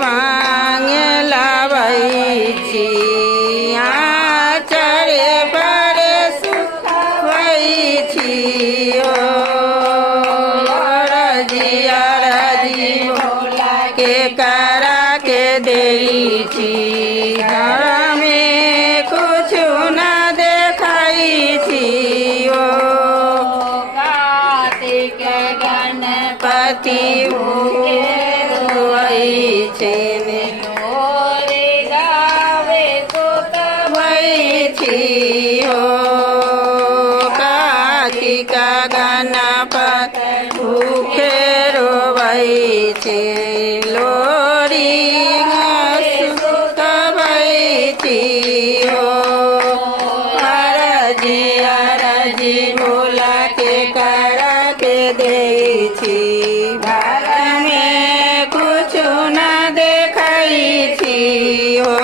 भांगे लावई छी आचरे बड़े सुख वही छी ओ रजिया रजी भोला के करा के देई छी घर में कुछ न देखाई छी ओ कार्तिक गणपति भूखे रोई छे गावे तो तबई छी हो कार्तिक गणपति भूखे रोई छे लोरी तबई छी हो रजी भोला के करा के देई छी घर में कुछ न देखाई छी हो